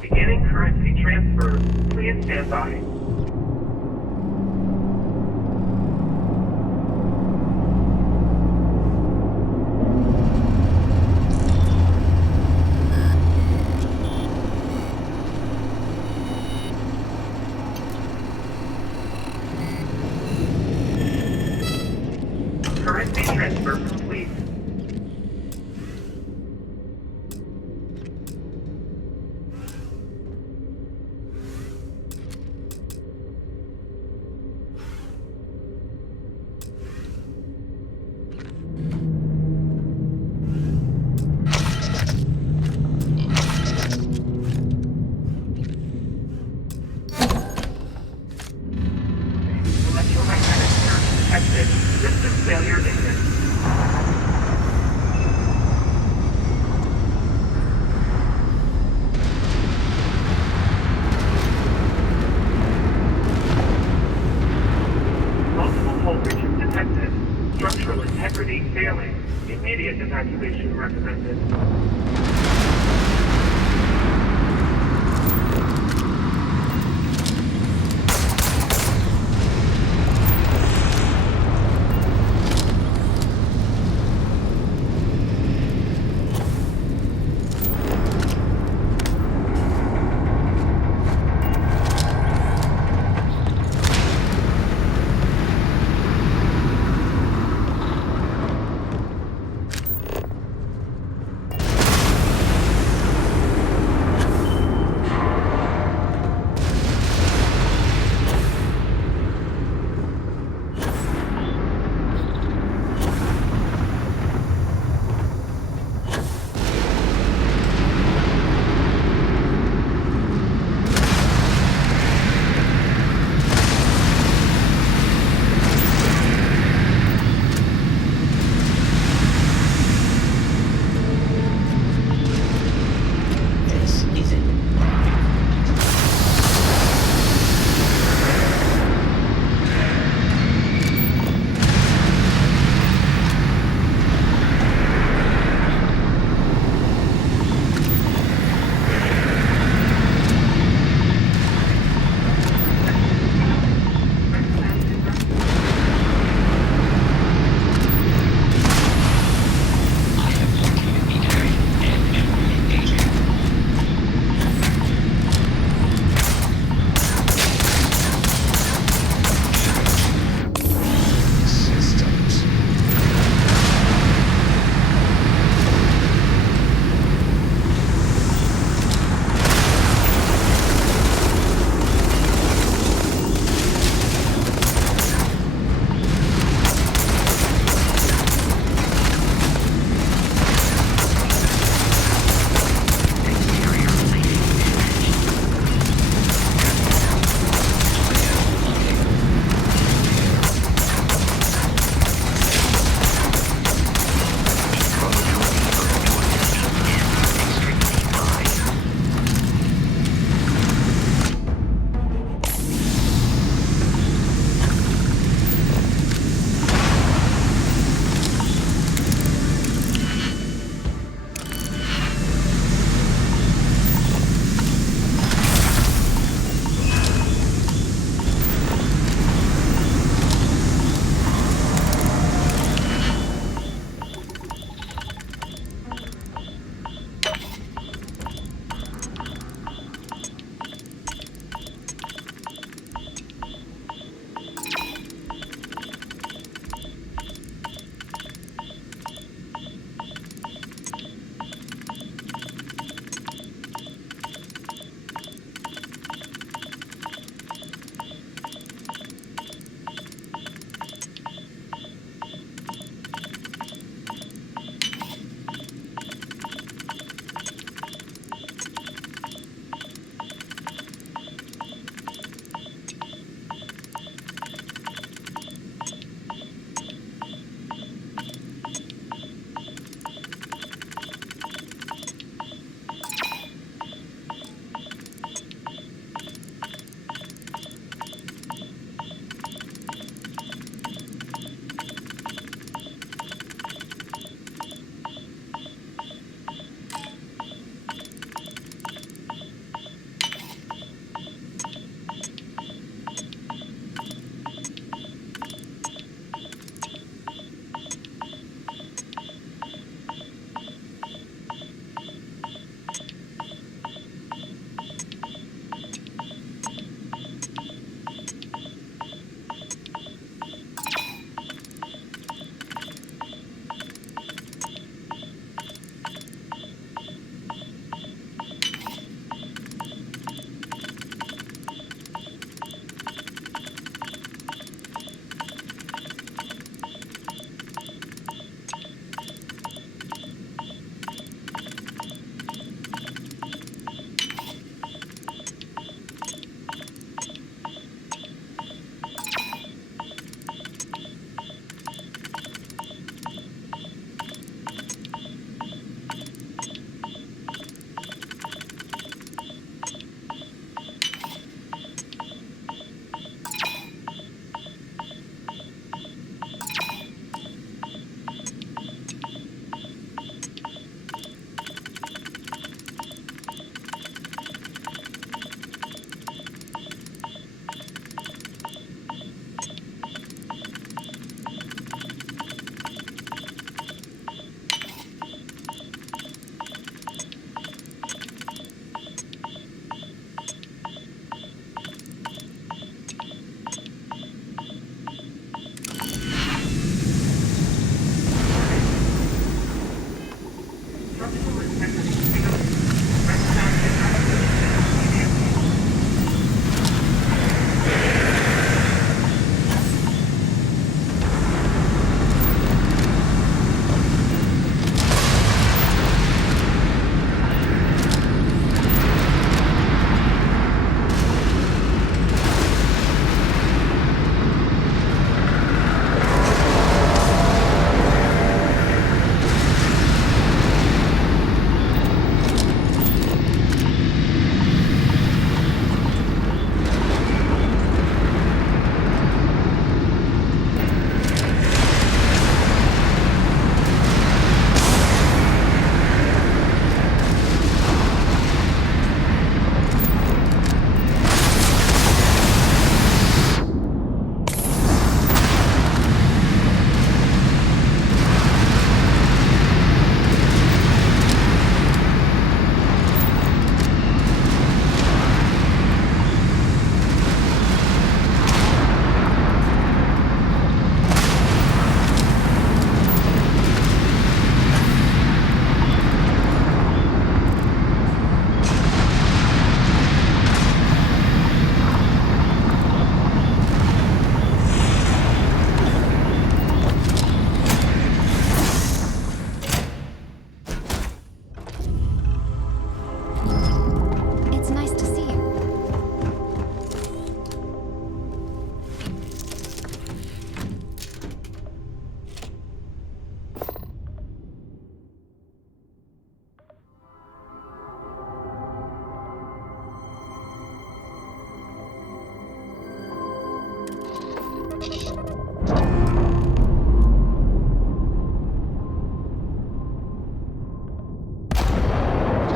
Beginning currency transfer. Please stand by. Currency transfer complete. Electromagnetic surge detected. System failure imminent. Multiple voltages detected. Structural integrity failing. Immediate evacuation recommended.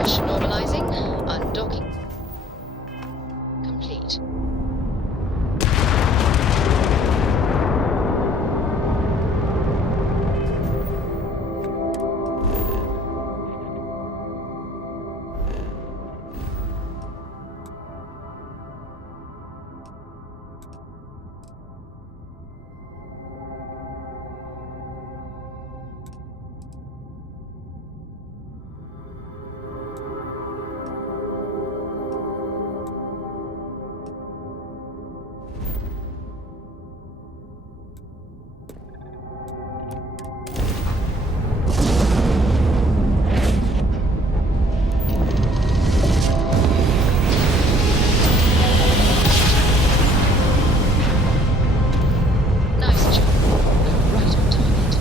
Pressure normalizing. Undocking. Complete. Nice job. We're right on target.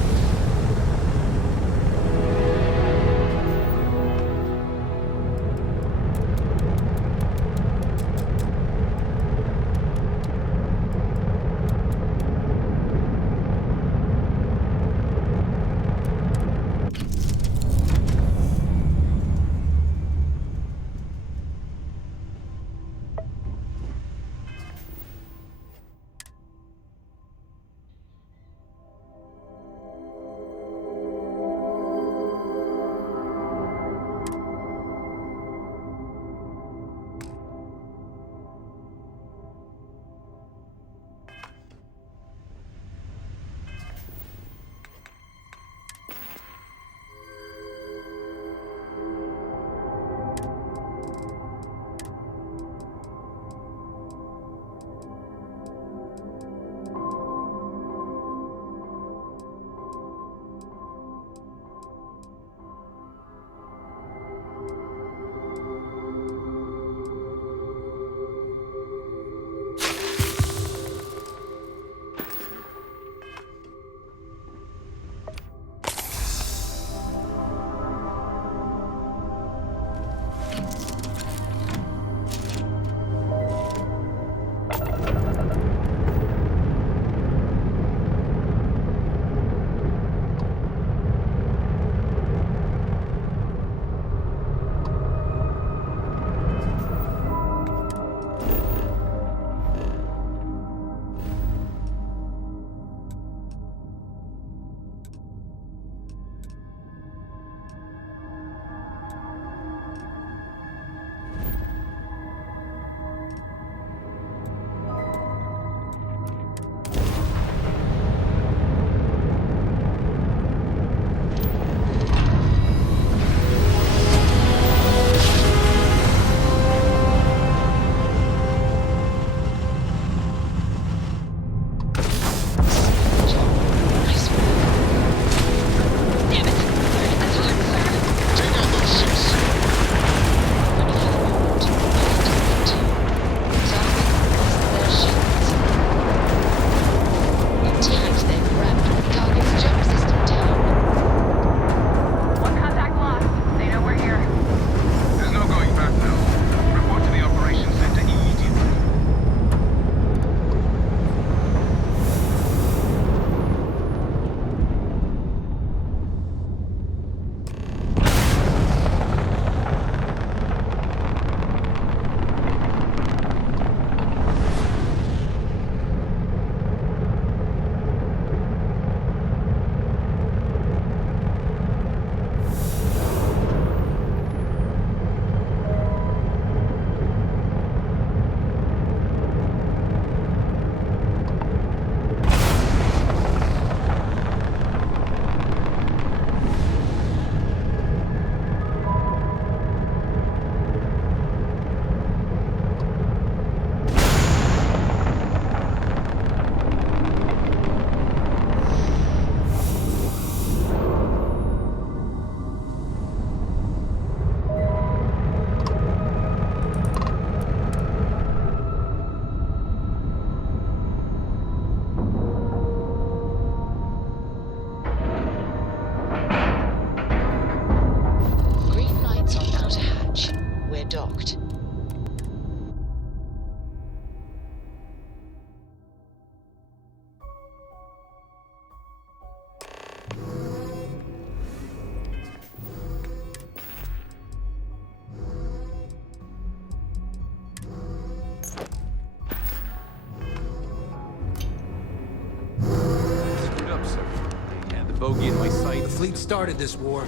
bogey in my sights. The fleet started this war.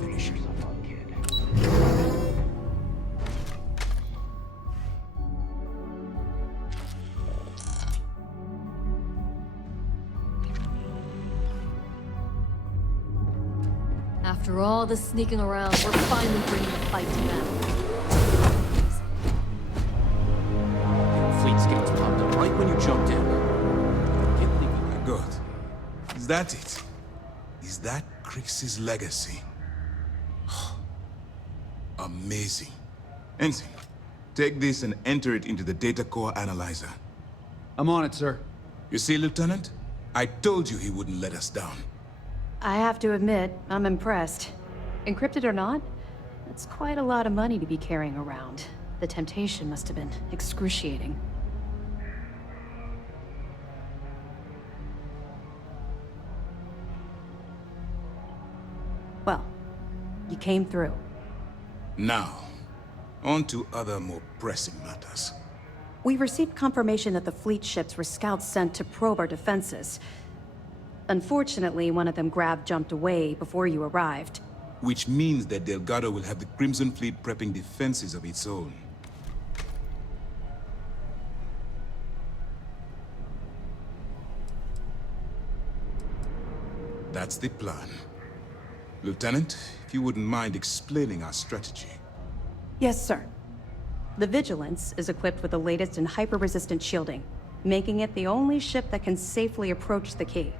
Finish it. After all the sneaking around, we're finally bringing the fight to them. Fleet scouts popped up right when you jumped in. Can't believe Oh my God. Is that it? Is that Crix's legacy? Amazing. Ensign, take this and enter it into the data core analyzer. I'm on it, sir. You see, Lieutenant? I told you he wouldn't let us down. I have to admit, I'm impressed. Encrypted or not, that's quite a lot of money to be carrying around. The temptation must have been excruciating. Well, you came through. Now, on to other more pressing matters. We received confirmation that the fleet ships were scouts sent to probe our defenses. Unfortunately, one of them jumped away before you arrived. Which means that Delgado will have the Crimson Fleet prepping defenses of its own. That's the plan. Lieutenant, if you wouldn't mind explaining our strategy. Yes, sir. The Vigilance is equipped with the latest in hyper-resistant shielding, making it the only ship that can safely approach the key.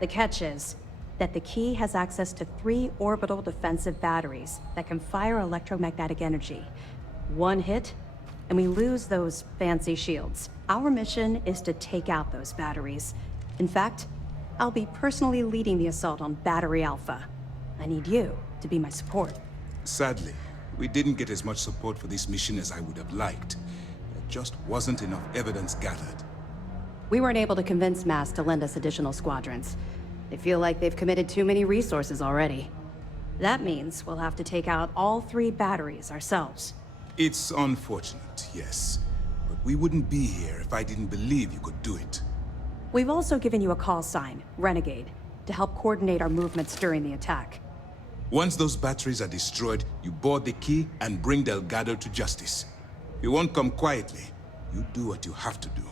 The catch is that the key has access to 3 orbital defensive batteries that can fire electromagnetic energy. One hit, and we lose those fancy shields. Our mission is to take out those batteries. In fact, I'll be personally leading the assault on Battery Alpha. I need you to be my support. Sadly, we didn't get as much support for this mission as I would have liked. There just wasn't enough evidence gathered. We weren't able to convince MAS to lend us additional squadrons. They feel like they've committed too many resources already. That means we'll have to take out all 3 batteries ourselves. It's unfortunate, yes. But we wouldn't be here if I didn't believe you could do it. We've also given you a call sign, Renegade, to help coordinate our movements during the attack. Once those batteries are destroyed, you board the key and bring Delgado to justice. You won't come quietly. You do what you have to do.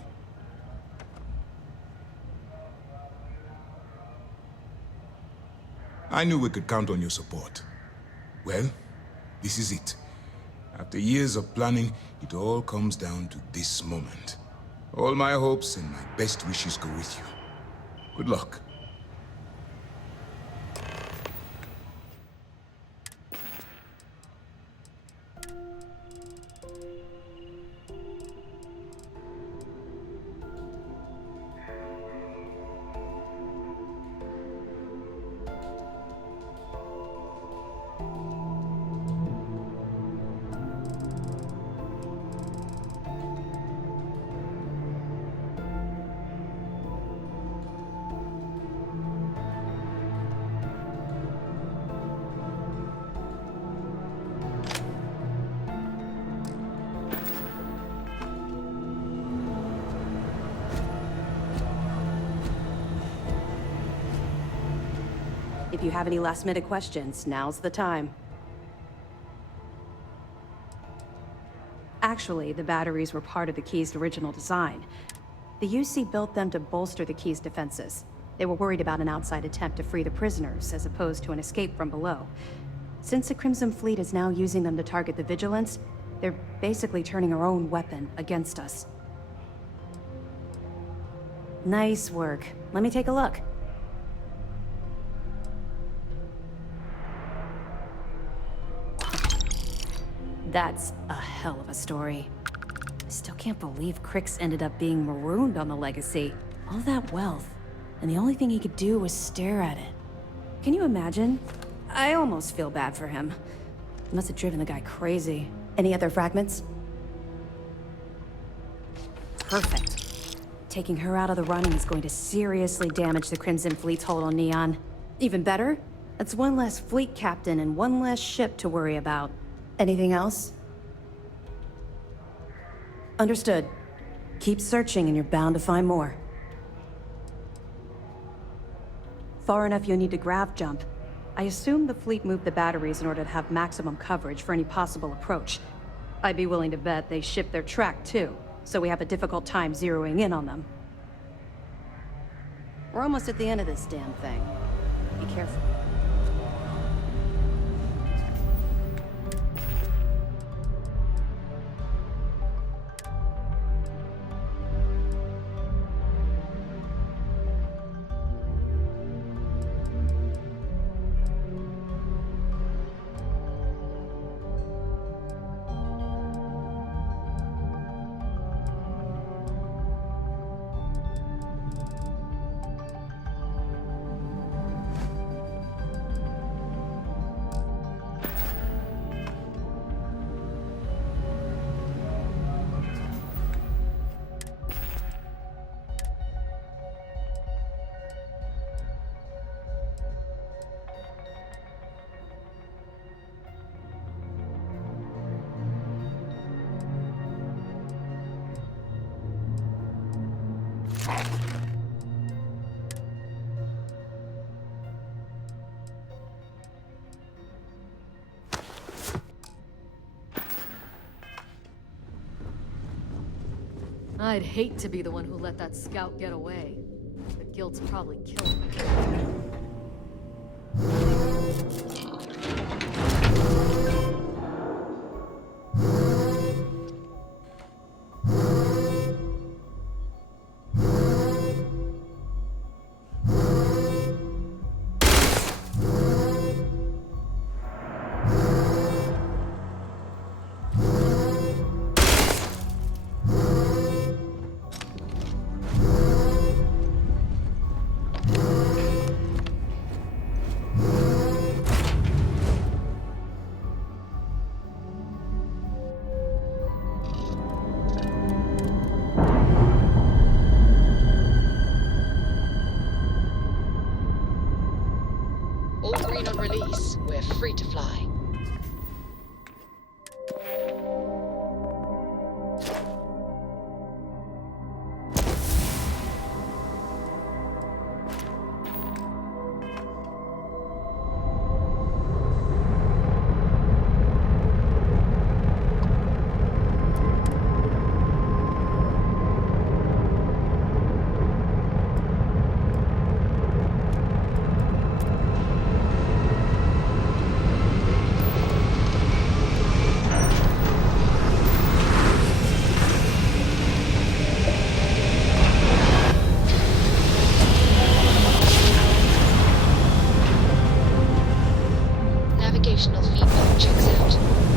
I knew we could count on your support. Well, this is it. After years of planning, it all comes down to this moment. All my hopes and my best wishes go with you. Good luck. If you have any last-minute questions, now's the time. Actually, the batteries were part of the key's original design. The UC built them to bolster the key's defenses. They were worried about an outside attempt to free the prisoners, as opposed to an escape from below. Since the Crimson Fleet is now using them to target the Vigilance, they're basically turning our own weapon against us. Nice work. Let me take a look. That's a hell of a story. I still can't believe Crix ended up being marooned on the Legacy. All that wealth, and the only thing he could do was stare at it. Can you imagine? I almost feel bad for him. It must have driven the guy crazy. Any other fragments? Perfect. Taking her out of the running is going to seriously damage the Crimson Fleet's hold on Neon. Even better, that's one less fleet captain and one less ship to worry about. Anything else? Understood. Keep searching and you're bound to find more. Far enough you'll need to grav jump. I assume the fleet moved the batteries in order to have maximum coverage for any possible approach. I'd be willing to bet they shipped their track too, so we have a difficult time zeroing in on them. We're almost at the end of this damn thing. Be careful. I'd hate to be the one who let that scout get away. The guilt's probably killing me. All green on release. We're free to fly. Navigational feedback checks out.